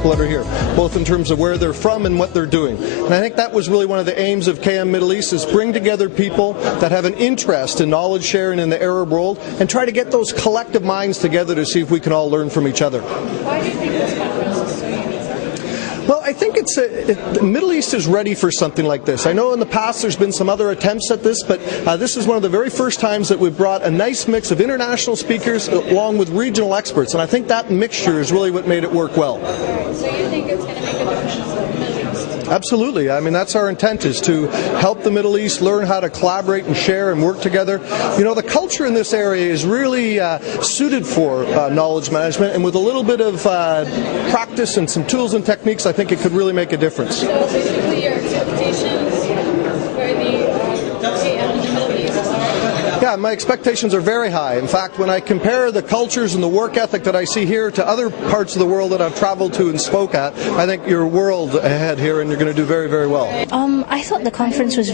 people that are here, both in terms of where they're from and what they're doing. And I think that was really one of the aims of KM Middle East, is bring together people that have an interest in knowledge sharing in the Arab world and try to get those collective minds together to see if we can all learn from each other. Why do you think this conference is so unique? Well, I think the Middle East is ready for something like this. I know in the past there's been some other attempts at this, but this is one of the very first times that we've brought a nice mix of international speakers along with regional experts, and I think that mixture is really what made it work well. So you think it's going to make a difference in the Middle East? Absolutely. I mean, that's our intent, is to help the Middle East learn how to collaborate and share and work together. You know, the culture in this area is really suited for knowledge management, and with a little bit of practice and some tools and techniques, I think it could really make a difference. So basically your expectations for the KM in the Middle East are? Yeah, my expectations are very high. In fact, when I compare the cultures and the work ethic that I see here to other parts of the world that I've traveled to and spoke at, I think you're a world ahead here and you're going to do very, very well. I thought the conference was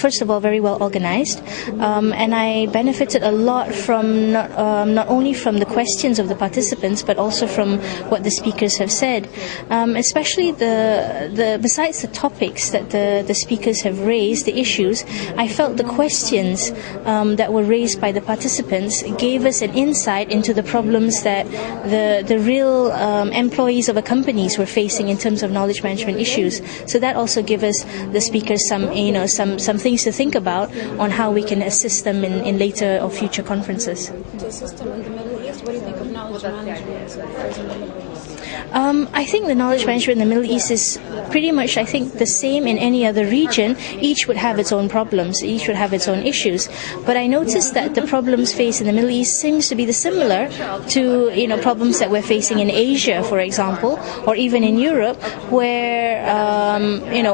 first of all, very well organized, and I benefited a lot from not only from the questions of the participants, but also from what the speakers have said, especially besides the topics that the speakers have raised, the issues. I felt the questions that were raised by the participants gave us an insight into the problems that the real employees of the companies were facing in terms of knowledge management issues. So that also gave us, the speakers, some things to think about on how we can assist them in later or future conferences. To assist them in the Middle East, what do you think of knowledge management in the Middle East? I think the knowledge management in the Middle East is pretty much, I think, the same in any other region. Each would have its own problems, each would have its own issues. But I noticed that the problems faced in the Middle East seems to be similar to problems that we're facing in Asia, for example, or even in Europe, where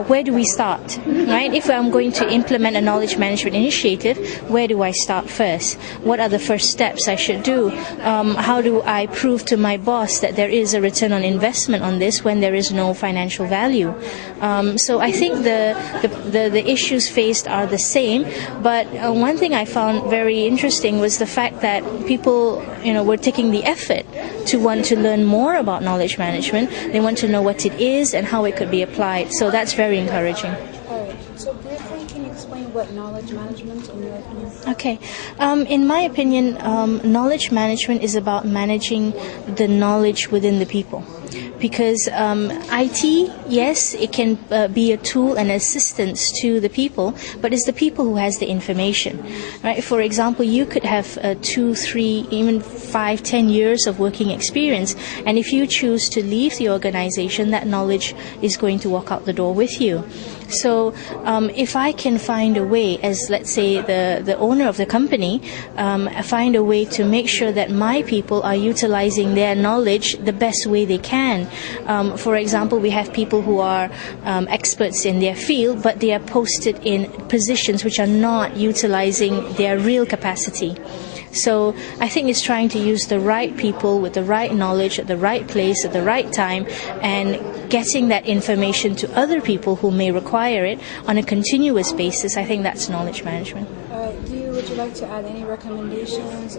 where do we start, right? If I'm going to implement a knowledge management initiative, where do I start first? What are the first steps I should do? How do I prove to my boss that there is a return on investment on this when there is no financial value? So I think the issues faced are the same, but one thing I found very interesting was the fact that people were taking the effort to want to learn more about knowledge management. They want to know what it is and how it could be applied. So that's very encouraging. All right. So briefly, can you explain what knowledge management in your opinion? Okay. In my opinion, knowledge management is about managing the knowledge within the people. Because IT, yes, it can be a tool and assistance to the people, but it's the people who has the information, right? For example, you could have 2, 3, even 5, 10 years of working experience, and if you choose to leave the organization, that knowledge is going to walk out the door with you. So if I can find a way, as let's say the owner of the company, find a way to make sure that my people are utilizing their knowledge the best way they can. For example, we have people who are experts in their field, but they are posted in positions which are not utilizing their real capacity. So I think it's trying to use the right people with the right knowledge at the right place at the right time, and getting that information to other people who may require it on a continuous basis. I think that's knowledge management. Would you like to add any recommendations?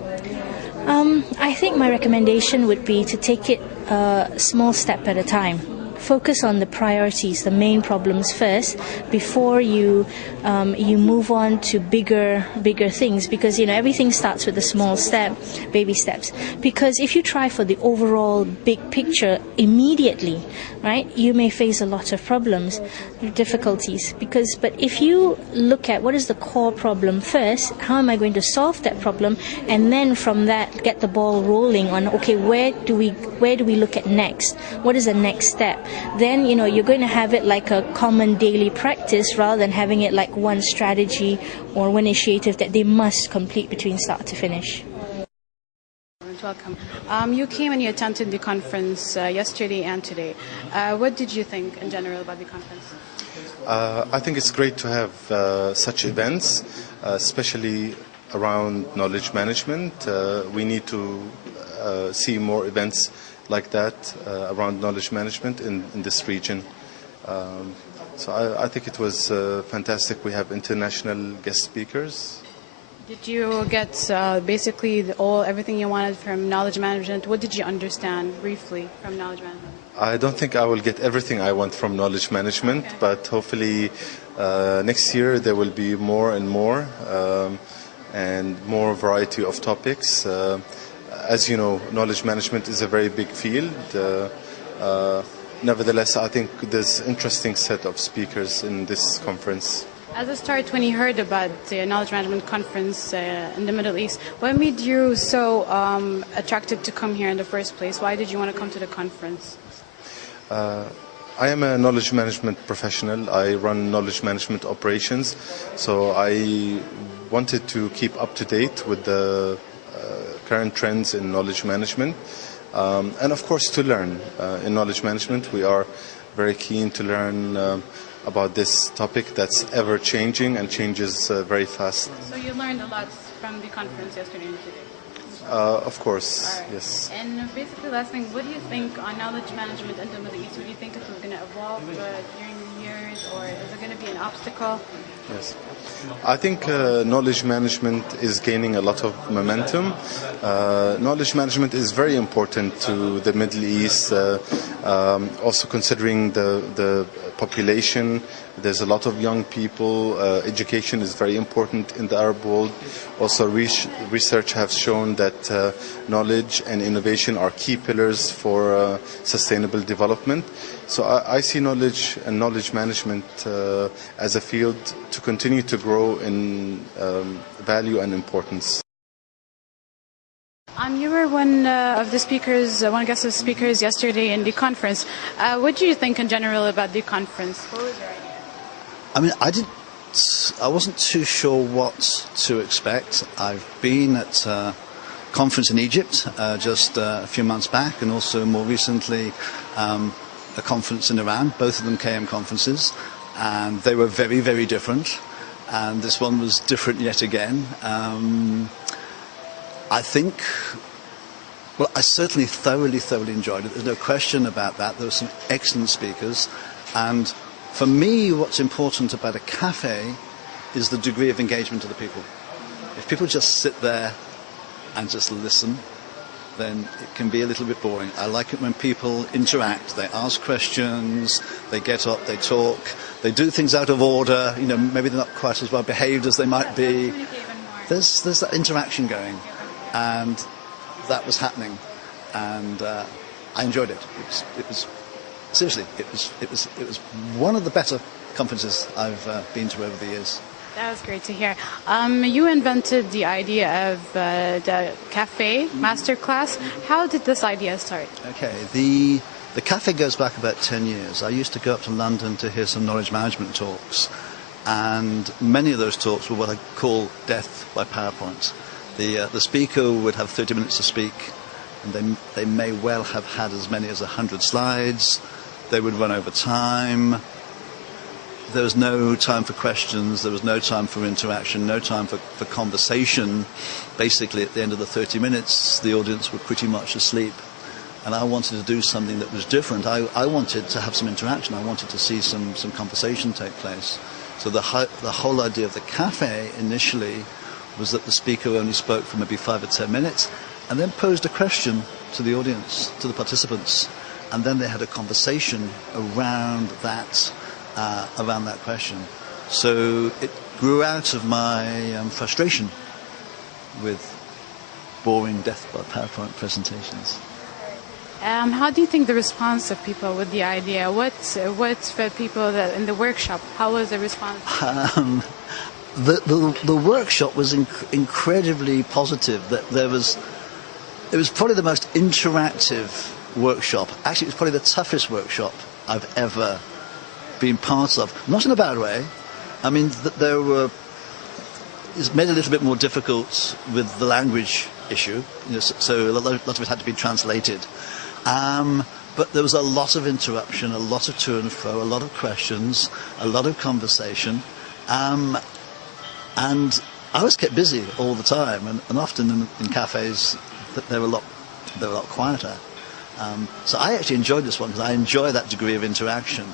I think my recommendation would be to take it a small step at a time. Focus on the priorities, the main problems first, before you move on to bigger things. Because everything starts with a small step, baby steps. Because if you try for the overall big picture immediately, right, you may face a lot of problems, difficulties. But if you look at what is the core problem first, how am I going to solve that problem, and then from that get the ball rolling on, okay, where do we look at next? What is the next step? Then you're going to have it like a common daily practice rather than having it like one strategy or one initiative that they must complete between start to finish. Welcome. You came and you attended the conference yesterday and today. What did you think in general about the conference? I think it's great to have such events, especially around knowledge management. We need to see more events like that around knowledge management in this region. So I think it was fantastic. We have international guest speakers. Did you get basically everything you wanted from knowledge management? What did you understand briefly from knowledge management? I don't think I will get everything I want from knowledge management, Okay. but hopefully next year there will be more and more variety of topics. As you know, knowledge management is a very big field. Nevertheless, I think there's an interesting set of speakers in this conference. As a start, when you heard about the knowledge management conference in the Middle East, what made you so attracted to come here in the first place? Why did you want to come to the conference? I am a knowledge management professional. I run knowledge management operations, so I wanted to keep up to date with the current trends in knowledge management, and of course to learn. In knowledge management, we are very keen to learn about this topic that's ever changing and changes very fast. So you learned a lot from the conference yesterday and today? Of course, All right. yes. And basically, last thing, what do you think on knowledge management in the Middle East? Do you think it's going to evolve during the years, or is it going to be an obstacle? Yes. I think knowledge management is gaining a lot of momentum. Knowledge management is very important to the Middle East, also considering the population. There's a lot of young people. Education is very important in the Arab world. Also, research has shown that knowledge and innovation are key pillars for sustainable development. So I see knowledge and knowledge management as a field to continue to grow in value and importance. You were one of the speakers, one guest of speakers yesterday in the conference. What do you think in general about the conference? What was your idea? I mean, I wasn't too sure what to expect. I've been at a conference in Egypt just a few months back, and also more recently a conference in Iran, both of them KM conferences, and they were very, very different. And this one was different yet again. I think, well, I certainly thoroughly enjoyed it. There's no question about that. There were some excellent speakers. And for me, what's important about a cafe is the degree of engagement of the people. If people just sit there and just listen, then it can be a little bit boring. I like it when people interact. They ask questions, they get up, they talk, they do things out of order. You know, maybe they're not quite as well behaved as they might be. There's that interaction going, and that was happening, and I enjoyed it. It was seriously, it was one of the better conferences I've been to over the years. That was great to hear. You invented the idea of the cafe masterclass. How did this idea start? Okay, the cafe goes back about 10 years. I used to go up to London to hear some knowledge management talks, and many of those talks were what I call death by PowerPoint. The speaker would have 30 minutes to speak, and they may well have had as many as 100 slides. They would run over time. There was no time for questions, there was no time for interaction, no time for conversation. Basically, at the end of the 30 minutes, the audience were pretty much asleep. And I wanted to do something that was different. I wanted to have some interaction. I wanted to see some conversation take place. So the whole idea of the cafe initially was that the speaker only spoke for maybe 5 or 10 minutes and then posed a question to the audience, to the participants. And then they had a conversation around that question. So it grew out of my frustration with boring death by PowerPoint presentations. How do you think the response of people with the idea? What's for people that in the workshop? How was the response? The workshop was incredibly positive. It was probably the most interactive workshop. Actually, it was probably the toughest workshop I've ever been part of. Not in a bad way. I mean, it's made it a little bit more difficult with the language issue. You know, so a lot of it had to be translated. But there was a lot of interruption, a lot of to and fro, a lot of questions, a lot of conversation. And I was kept busy all the time, and often in cafes they were a lot quieter. So I actually enjoyed this one because I enjoy that degree of interaction.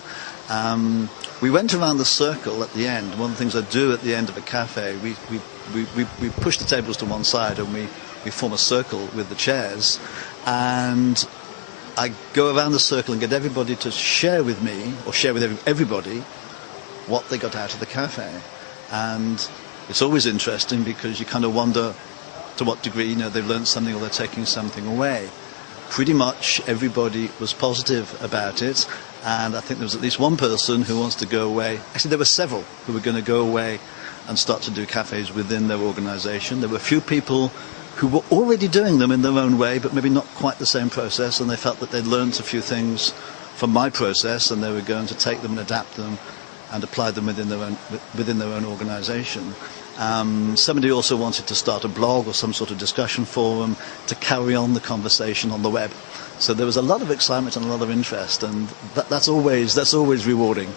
We went around the circle at the end. One of the things I do at the end of a cafe, we push the tables to one side and we form a circle with the chairs, and I go around the circle and get everybody to share with me, or share with everybody, what they got out of the cafe. And it's always interesting because you kind of wonder to what degree, they've learned something or they're taking something away. Pretty much everybody was positive about it, and I think there was at least one person who wants to go away. Actually, there were several who were going to go away and start to do cafes within their organisation. There were a few people who were already doing them in their own way, but maybe not quite the same process, and they felt that they'd learned a few things from my process, and they were going to take them and adapt them and apply them within their own organisation. Somebody also wanted to start a blog or some sort of discussion forum to carry on the conversation on the web. So there was a lot of excitement and a lot of interest, and that's always rewarding.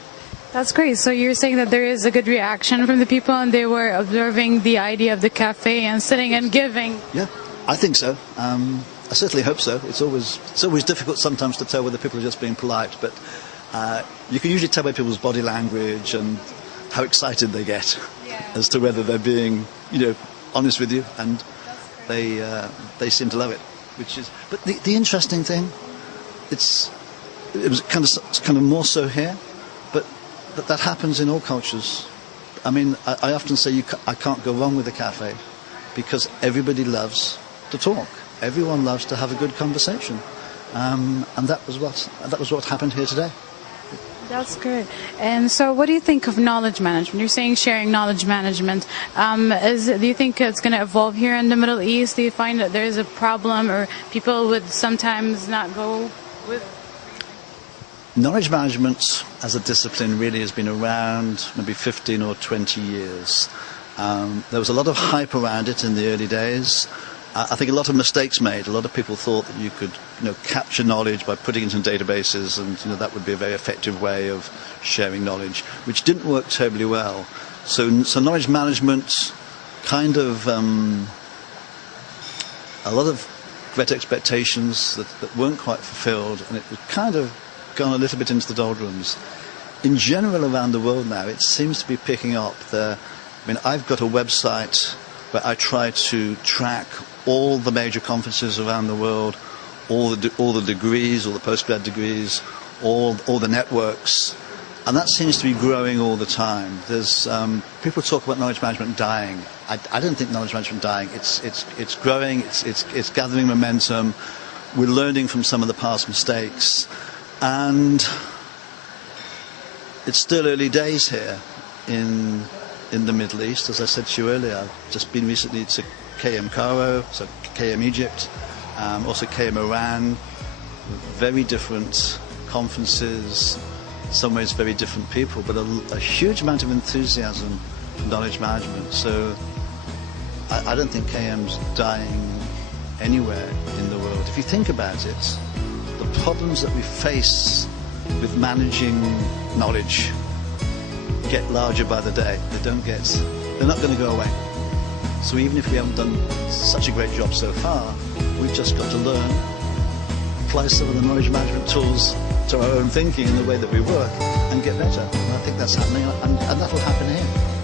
That's great. So you're saying that there is a good reaction from the people, and they were observing the idea of the cafe and sitting and giving. Yeah, I think so. I certainly hope so. It's always difficult sometimes to tell whether people are just being polite, but you can usually tell by people's body language and how excited they get as to whether they're being, honest with you, and they seem to love it. But the interesting thing, it was kind of more so here, but that happens in all cultures. I mean, I often say I can't go wrong with a cafe because everybody loves to talk. Everyone loves to have a good conversation, and that was what happened here today. That's good. And so what do you think of knowledge management? You're saying sharing knowledge management. Do you think it's going to evolve here in the Middle East? Do you find that there is a problem, or people would sometimes not go with? Knowledge management as a discipline really has been around maybe 15 or 20 years. There was a lot of hype around it in the early days. I think a lot of mistakes made. A lot of people thought that you could, capture knowledge by putting it in databases, and that would be a very effective way of sharing knowledge, which didn't work terribly well. So knowledge management kind of a lot of great expectations that weren't quite fulfilled, and it kind of gone a little bit into the doldrums. In general, around the world now, it seems to be picking up. I've got a website where I try to track all the major conferences around the world, all the degrees, all the postgrad degrees, all the networks, and that seems to be growing all the time. There's people talk about knowledge management dying. I don't think knowledge management dying. It's growing. It's gathering momentum. We're learning from some of the past mistakes, and it's still early days here in the Middle East. As I said to you earlier, I've just been recently to KM Cairo, so KM Egypt, also KM Iran. Very different conferences, in some ways very different people, but a huge amount of enthusiasm for knowledge management. So I don't think KM's dying anywhere in the world. If you think about it, the problems that we face with managing knowledge get larger by the day. They're not going to go away. So even if we haven't done such a great job so far, we've just got to learn, apply some of the knowledge management tools to our own thinking in the way that we work, and get better. And I think that's happening, and that will happen here.